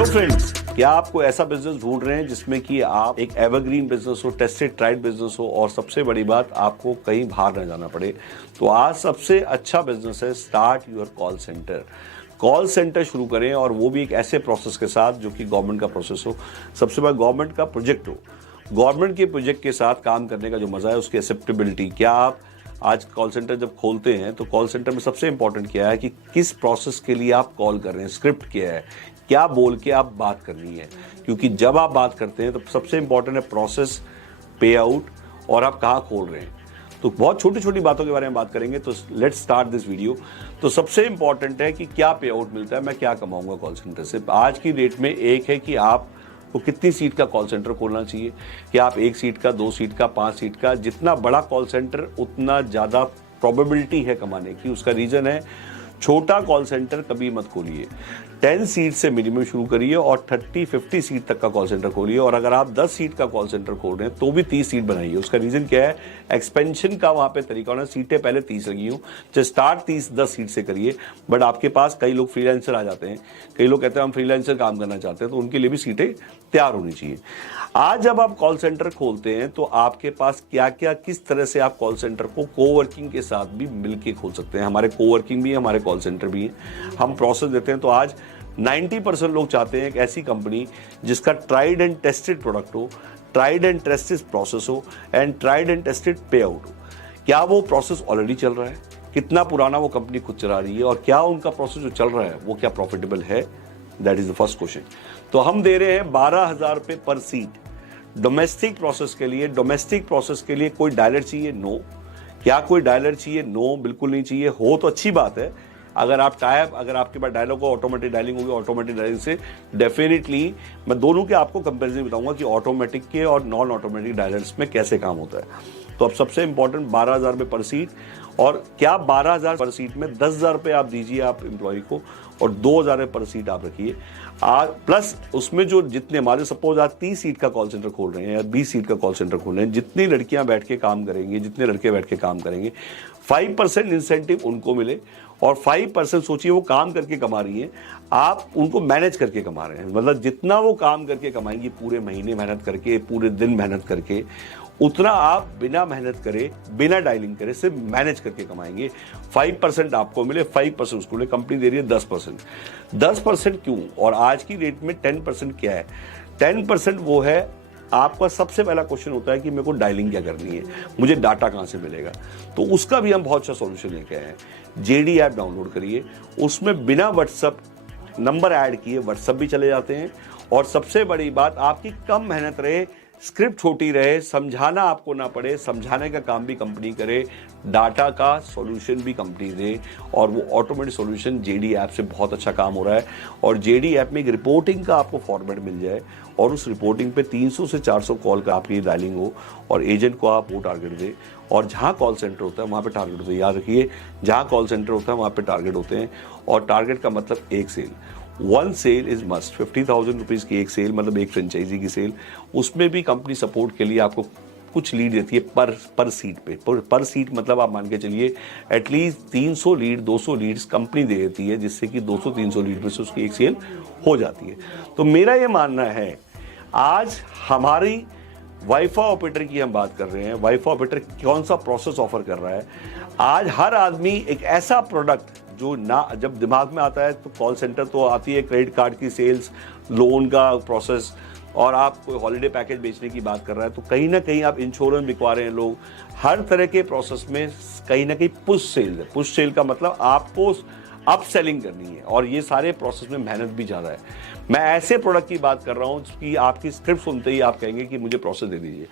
Hello friends, क्या आपको ऐसा बिजनेस ढूंढ रहे हैं जिसमें कि आप एक एवरग्रीन बिजनेस हो, टेस्टेड ट्राइड बिजनेस हो और सबसे बड़ी बात आपको कहीं बाहर न जाना पड़े? तो आज सबसे अच्छा बिजनेस है start your call centre. Call centre शुरू करें और वो भी एक ऐसे प्रोसेस के साथ जो कि गवर्नमेंट का प्रोसेस हो, सबसे बड़ा गवर्नमेंट का प्रोजेक्ट हो। गवर्नमेंट के प्रोजेक्ट के साथ काम करने का जो मजा है, उसकी एक्सेप्टेबिलिटी। क्या आप आज कॉल सेंटर जब खोलते हैं तो कॉल सेंटर में सबसे इंपॉर्टेंट क्या है कि किस प्रोसेस के लिए आप कॉल कर रहे हैं, स्क्रिप्ट क्या है, क्या बोल के आप बात करनी है। क्योंकि जब आप बात करते हैं तो सबसे इंपॉर्टेंट है प्रोसेस, पे आउट और आप कहाँ खोल रहे हैं। तो बहुत छोटी छोटी बातों के बारे में बात करेंगे। तो लेट्स स्टार्ट दिस वीडियो। तो सबसे इंपॉर्टेंट है कि क्या पे आउट मिलता है, मैं क्या कमाऊंगा कॉल सेंटर से। आज की डेट में एक है कि आप को कितनी सीट का कॉल सेंटर खोलना चाहिए, कि आप 1 सीट का, 2 सीट का, 5 सीट का। जितना बड़ा कॉल सेंटर उतना ज़्यादा प्रोबेबिलिटी है कमाने की। उसका रीज़न है छोटा कॉल सेंटर कभी मत खोलिए। 10 सीट से मिनिमम शुरू करिए और 30-50 सीट तक का कॉल सेंटर खोलिए। और अगर आप 10 सीट का कॉल सेंटर खोल रहे हैं तो भी 30 सीट बनाइए। उसका रीज़न क्या है, एक्सपेंशन का वहाँ पे तरीका होना। सीटें पहले 30 लगी हूँ, तो स्टार्ट 10 सीट से करिए। बट आपके पास कई लोग फ्रीलांसर आ जाते हैं, कई लोग कहते हैं हम फ्रीलांसर काम करना चाहते हैं, तो उनके लिए भी सीटें तैयार होनी चाहिए। आज जब आप कॉल सेंटर खोलते हैं तो आपके पास क्या क्या, किस तरह से आप कॉल सेंटर को कोवर्किंग के साथ भी मिलके खोल सकते हैं। हमारे कोवर्किंग भी है, हमारे कॉल सेंटर भी है, हम प्रोसेस देते हैं। तो आज 90% लोग चाहते हैं एक ऐसी कंपनी जिसका ट्राइड एंड टेस्टेड प्रोडक्ट हो, ट्राइड एंड टेस्टेड प्रोसेस हो एंड ट्राइड एंड टेस्टेड पे आउट हो। क्या वो प्रोसेस ऑलरेडी चल रहा है, कितना पुराना वो कंपनी खुद चला रही है, और क्या उनका प्रोसेस जो चल रहा है वो क्या प्रॉफिटेबल है। That is the first question. तो हम दे रहे हैं 12,000 रुपये पर सीट डोमेस्टिक प्रोसेस के लिए। डोमेस्टिक प्रोसेस के लिए कोई डायलर चाहिए? नो। क्या कोई डायलर चाहिए? नो, बिल्कुल नहीं चाहिए। हो तो अच्छी बात है। अगर आप टाइप, अगर आपके पास डायलॉग हो, ऑटोमेटिक डायलिंग होगी, ऑटोमेटिक डायलिंग से डेफिनेटली मैं दोनों के आपको कंपैरिजन बताऊंगा कि ऑटोमेटिक के और नॉन ऑटोमेटिक डायलर्स में कैसे काम होता है। तो अब सबसे इंपॉर्टेंट 12,000 रुपये पर सीट। और क्या 12,000 पर सीट में 10,000 रुपये आप दीजिए आप एम्प्लॉय को और 2,000 रुपये पर सीट आप रखिए। प्लस उसमें जो जितने हमारे, सपोज आप 30 सीट का कॉल सेंटर खोल रहे हैं या 20 सीट का कॉल सेंटर खोल रहे हैं, जितनी लड़कियां बैठ के काम करेंगी, जितने लड़के बैठ के काम करेंगे, 5% इंसेंटिव उनको मिले। और 5% सोचिए वो काम करके कमा रही हैं, आप उनको मैनेज करके कमा रहे हैं। मतलब जितना वो काम करके कमाएंगी, पूरे महीने मेहनत करके, पूरे दिन मेहनत करके, उतना आप बिना मेहनत करे, बिना डायलिंग करे, सिर्फ मैनेज करके कमाएंगे। 5% आपको मिले, 5% उसको मिले। कंपनी दे रही है 10%। 10% क्यों? और आज की रेट में 10% क्या है? 10% वो है, आपका सबसे पहला क्वेश्चन होता है कि मेरे को डायलिंग क्या करनी है, मुझे डाटा कहाँ से मिलेगा। तो उसका भी हम बहुत अच्छा सॉल्यूशन लेके आए हैं। जेडी ऐप डाउनलोड करिए, उसमें बिना व्हाट्सअप नंबर ऐड किए व्हाट्सअप भी चले जाते हैं। और सबसे बड़ी बात, आपकी कम मेहनत रहे, स्क्रिप्ट छोटी रहे, समझाना आपको ना पड़े, समझाने का काम भी कंपनी करे, डाटा का सॉल्यूशन भी कंपनी दे। और वो ऑटोमेटिक सॉल्यूशन जेडी ऐप से बहुत अच्छा काम हो रहा है। और जेडी ऐप में एक रिपोर्टिंग का आपको फॉर्मेट मिल जाए और उस रिपोर्टिंग पे 300 से 400 कॉल का आपकी डायलिंग हो और एजेंट को आप वो टारगेट दे। और जहाँ कॉल सेंटर होता है वहाँ पे टारगेट होता है। याद रखिए, जहाँ कॉल सेंटर होता है वहाँ पे टारगेट होते हैं। और टारगेट का मतलब एक sale, 1 sale is must. 50,000 rupees की एक सेल, मतलब एक फ्रेंचाइजी की सेल। उसमें भी कंपनी सपोर्ट के लिए आपको कुछ लीड देती है पर सीट पे। पर सीट मतलब आप मान के चलिए एटलीस्ट 300 लीड, 200 लीड्स कंपनी दे देती है, जिससे कि 200-300 लीड में से उसकी एक सेल हो जाती है। तो मेरा ये मानना है, आज हमारी वाईफाई ऑपरेटर की हम बात कर रहे हैं। वाईफाई ऑपरेटर कौन सा प्रोसेस ऑफर कर रहा है? आज हर आदमी एक ऐसा प्रोडक्ट जो ना, जब दिमाग में आता है तो कॉल सेंटर तो आती है, क्रेडिट कार्ड की सेल्स, लोन का प्रोसेस, और आप कोई हॉलीडे पैकेज बेचने की बात कर रहा है, तो कहीं ना कहीं आप इंश्योरेंस बिकवा रहे हैं लोग। हर तरह के प्रोसेस में कहीं ना कहीं पुश सेल है। पुश सेल का मतलब आपको अप सेलिंग करनी है, और ये सारे प्रोसेस में मेहनत भी ज़्यादा है। मैं ऐसे प्रोडक्ट की बात कर रहा हूँ कि आपकी स्क्रिप्ट सुनते ही आप कहेंगे कि मुझे प्रोसेस दे दीजिए।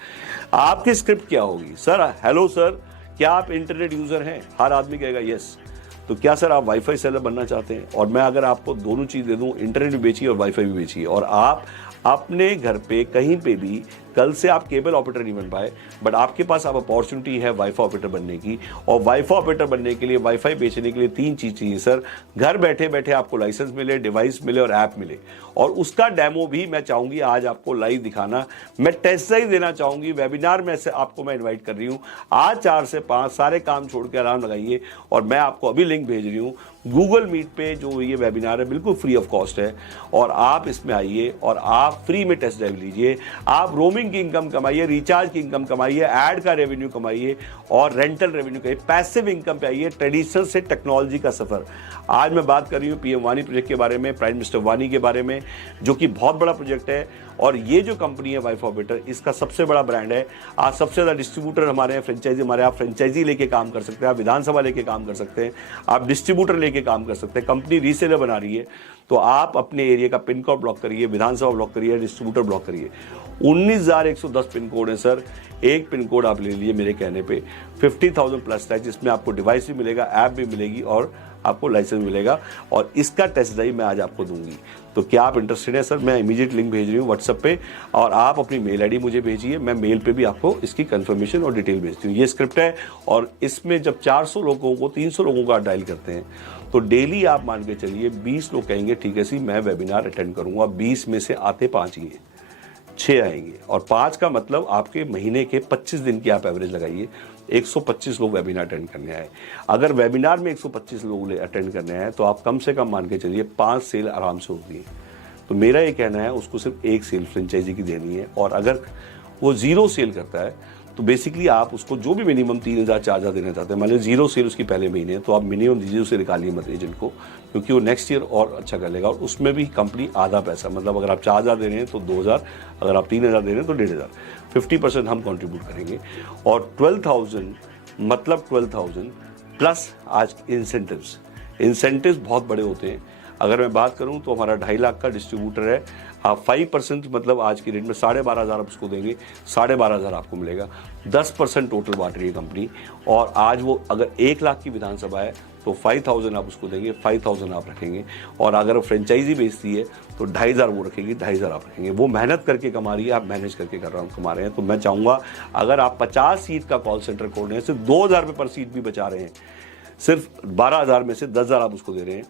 आपकी स्क्रिप्ट क्या होगी? सर, हेलो सर, क्या आप इंटरनेट यूज़र हैं? हर आदमी कहेगा यस। तो क्या सर आप वाईफाई सेलर बनना चाहते हैं? और मैं अगर आपको दोनों चीज़ दे दूं, इंटरनेट भी बेचिए और वाईफाई भी बेचिए, और आप अपने घर पे कहीं पे भी कल से आप केबल ऑपरेटर नहीं बन पाए, बट आपके पास अब अपॉर्चुनिटी है वाईफाई ऑपरेटर बनने की। और वाईफाई ऑपरेटर बनने के लिए, वाईफाई बेचने के लिए 3 चीज चाहिए सर। घर बैठे बैठे आपको लाइसेंस मिले, डिवाइस मिले और ऐप मिले। और उसका डेमो भी मैं चाहूंगी आज आपको लाइव दिखाना। मैं टेस्ट ड्राइव देना चाहूंगी वेबिनार में से आपको मैं इन्वाइट कर रही हूँ। आज 4 से 5 सारे काम छोड़ के आराम लगाइए और मैं आपको अभी लिंक भेज रही हूँ गूगल मीट पे। जो ये वेबिनार है बिल्कुल फ्री ऑफ कॉस्ट है और आप इसमें आइए और आप फ्री में टेस्ट ड्राइव लीजिए। आप रोमिंग की इनकम कमाइए, रिचार्ज की इनकम कमाइए, ऐड का रेवेन्यू कमाइए और रेंटल रेवेन्यू कमाइए, पैसिव इनकम पे आइए। ट्रेडिशनल से टेक्नोलॉजी का सफर। आज मैं बात कर रही हूँ पीएम वानी प्रोजेक्ट के बारे में, प्राइम मिनिस्टर वानी के बारे में, जो कि बहुत बड़ा प्रोजेक्ट है। और ये जो कंपनी है वाईफाई ऑपरेटर, इसका सबसे बड़ा ब्रांड है। आज सबसे ज्यादा डिस्ट्रीब्यूटर हमारे हैं, फ्रेंचाइजी हमारे। आप फ्रेंचाइजी लेके काम कर सकते हैं, आप विधानसभा लेके काम कर सकते हैं, आप डिस्ट्रीब्यूटर लेके काम कर सकते हैं। कंपनी रीसेलर बना रही है, तो आप अपने एरिया का पिन कोड ब्लॉक करिए, विधानसभा ब्लॉक करिए, डिस्ट्रीब्यूटर ब्लॉक करिए। 19,110 पिन कोड है सर। एक पिन कोड आप ले लीजिए मेरे कहने पे, 50,000 प्लस है, जिसमें आपको डिवाइस भी मिलेगा, ऐप भी मिलेगी और आपको लाइसेंस मिलेगा। और इसका टेस्ट ड्राइव मैं आज आपको दूंगी। तो क्या आप इंटरेस्टेड है सर? मैं इमीडिएट लिंक भेज रही हूँ व्हाट्सएप पे और आप अपनी मेल आईडी मुझे भेजिए। मैं मेल पे भी आपको इसकी कंफर्मेशन और डिटेल भेजती हूँ। ये स्क्रिप्ट है और इसमें जब 400 लोगों को, 300 लोगों को आप डायल करते हैं तो डेली आप मान के चलिए 20 लोग कहेंगे ठीक है सी मैं वेबिनार अटेंड करूंगा। 20 में से आते 5 ही हैं, 6 आएंगे। और 5 का मतलब आपके महीने के 25 दिन की आप एवरेज लगाइए। 125 लोग वेबिनार अटेंड करने आए। अगर वेबिनार में 125 लोग अटेंड करने आए तो आप कम से कम मान के चलिए 5 सेल आराम से होती है। तो मेरा ये कहना है उसको सिर्फ 1 सेल फ्रेंचाइजी की देनी है। और अगर वो 0 सेल करता है तो बेसिकली आप उसको जो भी मिनिमम 3,000 4,000 देना चाहते हैं, मान लीजिए 0 सेल उसकी पहले महीने है, तो आप मिनिमम दीजिए, उसे निकालिए मत एजेंट को, क्योंकि वो नेक्स्ट ईयर और अच्छा कर लेगा। और उसमें भी कंपनी आधा पैसा, मतलब अगर आप 4,000 दे रहे हैं तो 2,000, अगर आप 3,000 दे रहे हैं तो 1,500, 50% हम कंट्रीब्यूट करेंगे। और 12,000 मतलब 12,000 प्लस आज इंसेंटिव्स बहुत बड़े होते हैं। अगर मैं बात करूं तो हमारा 2.5 लाख का डिस्ट्रीब्यूटर है। आप 5% मतलब आज की रेट में 12,500 आप उसको देंगे, 12,500 आपको मिलेगा। 10% टोटल बांट रही है कंपनी। और आज वो अगर 1 लाख की विधानसभा है तो 5,000 आप उसको देंगे, 5,000 आप रखेंगे। और अगर वो फ्रेंचाइजी बेचती है तो 2,500 वो रखेगी, 2,500 आप रखेंगे। वो मेहनत करके कमा रही है, आप मैनेज करके कमा रहे हैं। तो मैं चाहूँगा अगर आप 50 सीट का कॉल सेंटर खोल रहे हैं, सिर्फ 2,000 रुपये पर सीट भी बचा रहे हैं, सिर्फ 12,000 में से 10,000 आप उसको दे रहे हैं,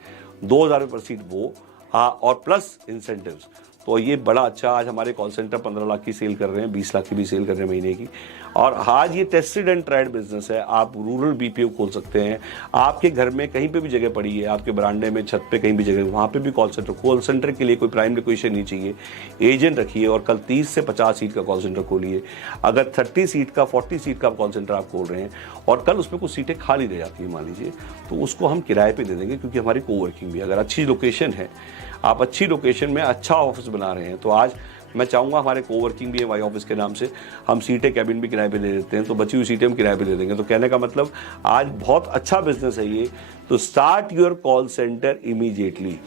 2,000 रुपये पर सीट वो, और प्लस इंसेंटिव्स। तो ये बड़ा अच्छा, आज हमारे कॉल सेंटर 15 लाख की सेल कर रहे हैं, 20 लाख की भी सेल कर रहे हैं महीने की। और आज ये टेस्टेड एंड ट्राइड बिजनेस है। आप रूरल बीपीओ खोल सकते हैं, आपके घर में कहीं पे भी जगह पड़ी है, आपके बरांडे में, छत पे कहीं भी जगह, वहाँ पे भी कॉल सेंटर के लिए कोई प्राइम रिक्वेशन नहीं चाहिए। एजेंट रखिए और कल 30 से 50 सीट का कॉल सेंटर खोलिए। अगर 30 सीट का, 40 सीट का कॉल सेंटर आप खोल रहे हैं और कल उसमें कुछ सीटें खाली रह जाती हैं मान लीजिए, तो उसको हम किराए पे दे देंगे, क्योंकि हमारी कोवर्किंग भी, अगर अच्छी लोकेशन है, आप अच्छी लोकेशन में अच्छा ऑफिस बना रहे हैं, तो आज मैं चाहूँगा हमारे कोवर्किंग भी है वाई ऑफिस के नाम से, हम सीटें कैबिन भी किराए पे दे देते हैं, तो बची हुई सीटें हम किराए पे दे देंगे। तो कहने का मतलब आज बहुत अच्छा बिजनेस है ये। तो start your call centre immediately,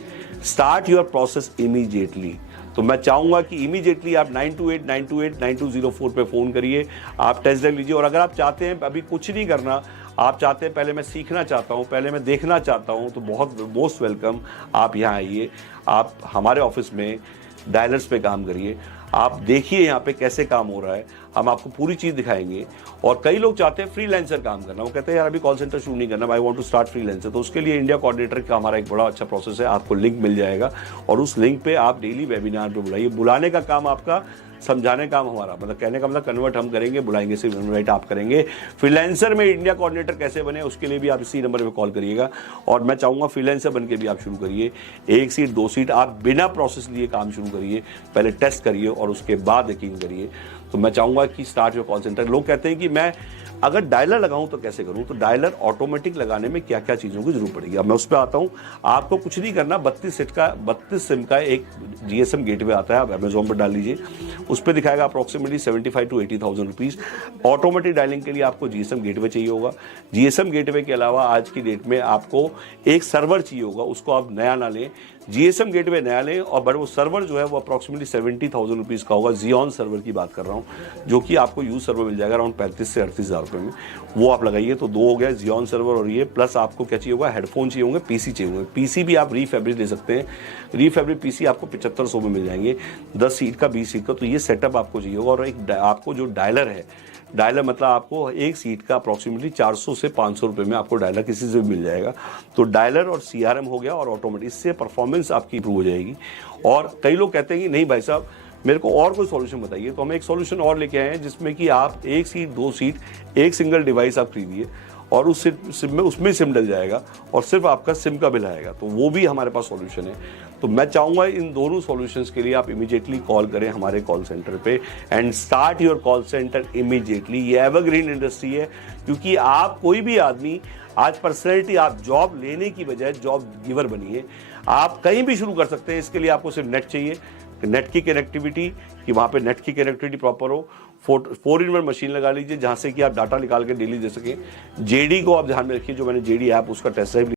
start your process immediately. तो मैं चाहूँगा कि इमीडिएटली आप 928-928-9204 पे फ़ोन करिए, आप टेस्ट ड्राइव लीजिए। और अगर आप चाहते हैं अभी कुछ नहीं करना, आप चाहते हैं पहले मैं सीखना चाहता हूँ, पहले मैं देखना चाहता हूँ, तो बहुत मोस्ट वेलकम, आप यहाँ आइए। आप हमारे ऑफिस में डायलर्स पे काम करिए, आप देखिए यहाँ पे कैसे काम हो रहा है, हम आपको पूरी चीज़ दिखाएंगे। और कई लोग चाहते हैं फ्रीलांसर काम करना, वो कहते हैं यार अभी कॉल सेंटर शुरू नहीं करना, I want to start freelancer. तो उसके लिए इंडिया कोऑर्डिनेटर का हमारा एक बड़ा अच्छा प्रोसेस है, आपको लिंक मिल जाएगा और उस लिंक पे आप डेली वेबिनार पे बुलाइए। बुलाने का काम आपका, समझाने का काम हमारा, मतलब कहने का मतलब कन्वर्ट हम करेंगे, बुलाएंगे सिर्फ इनवाइट आप करेंगे। फ्रीलांसर में इंडिया कोऑर्डिनेटर कैसे बने, उसके लिए भी आप इसी नंबर पे कॉल करिएगा। और मैं चाहूँगा फ्रीलांसर बन के भी आप शुरू करिए। 1 सीट 2 सीट आप बिना प्रोसेस लिए काम शुरू करिए, पहले टेस्ट करिए और उसके बाद यकीन करिए। तो मैं चाहूँगा कि स्टार्ट योर कॉल सेंटर। लोग कहते हैं कि मैं अगर डायलर लगाऊं तो कैसे करूं, तो डायलर ऑटोमेटिक लगाने में क्या क्या चीज़ों की जरूरत पड़ेगी, अब मैं उस पर आता हूं। आपको कुछ नहीं करना, 32 सिम का एक GSM गेटवे आता है, आप अमेजोन पर डाल लीजिए, उस पर दिखाएगा approximately 75,000 to 80,000 rupees. Automatic dialling के लिए आपको GSM गेटवे चाहिए होगा। GSM गेटवे के अलावा आज की डेट में आपको एक सर्वर चाहिए होगा, उसको आप नया ना लें, GSM गेटवे नया लें, और बट वो सर्वर जो है वो अप्रॉक्सीमेटली 70,000 रुपीज़ का होगा। Xeon सर्वर की बात कर रहा हूँ, जो कि आपको यूज सर्वर मिल जाएगा अराउंड 35 से 38,000 रुपये में। वो आप लगाइए तो 2 हो गया, Xeon सर्वर और ये, प्लस आपको क्या चाहिए होगा, हेडफोन चाहिए होंगे, PC चाहिए होंगे। PC भी आप रीफैब्रिक ले सकते हैं, रीफैब्रिक PC आपको 7500 में मिल जाएंगे, 10 सीट का, 20 सीट का। तो ये सेटअप आपको चाहिए होगा। और एक आपको जो डायलर है, डायलर मतलब आपको एक सीट का अप्रॉक्सीमेटली 400 से 500 रुपये में आपको डायलर किसी से भी मिल जाएगा। तो डायलर और CRM हो गया और ऑटोमेटिक, इससे परफॉर्मेंस आपकी इंप्रूव हो जाएगी। और कई लोग कहते हैं कि नहीं भाई साहब मेरे को और कोई सॉल्यूशन बताइए, तो हम एक सॉल्यूशन और लेके आए हैं जिसमें कि आप एक सीट, 2 सीट, एक सिंगल डिवाइस आप खरीदिए और उस सिम में, उसमें सिम डल जाएगा और सिर्फ आपका सिम का बिल आएगा। तो वो भी हमारे पास सॉल्यूशन है। तो मैं चाहूँगा इन दोनों सॉल्यूशंस के लिए आप इमीडिएटली कॉल करें हमारे कॉल सेंटर पे, and start your call centre immediately. ये एवरग्रीन इंडस्ट्री है, क्योंकि आप कोई भी आदमी आज पर्सनैलिटी, आप जॉब लेने की बजाय जॉब गिवर बनिए। आप कहीं भी शुरू कर सकते हैं। इसके लिए आपको सिर्फ नेट चाहिए, नेट की कनेक्टिविटी, कि वहाँ पे नेट की कनेक्टिविटी प्रॉपर हो। 4-in-1 मशीन लगा लीजिए जहाँ से कि आप डाटा निकाल के डेली दे सकें। JD को आप ध्यान में रखिए, जो मैंने JD ऐप उसका टेस्ट ड्राइव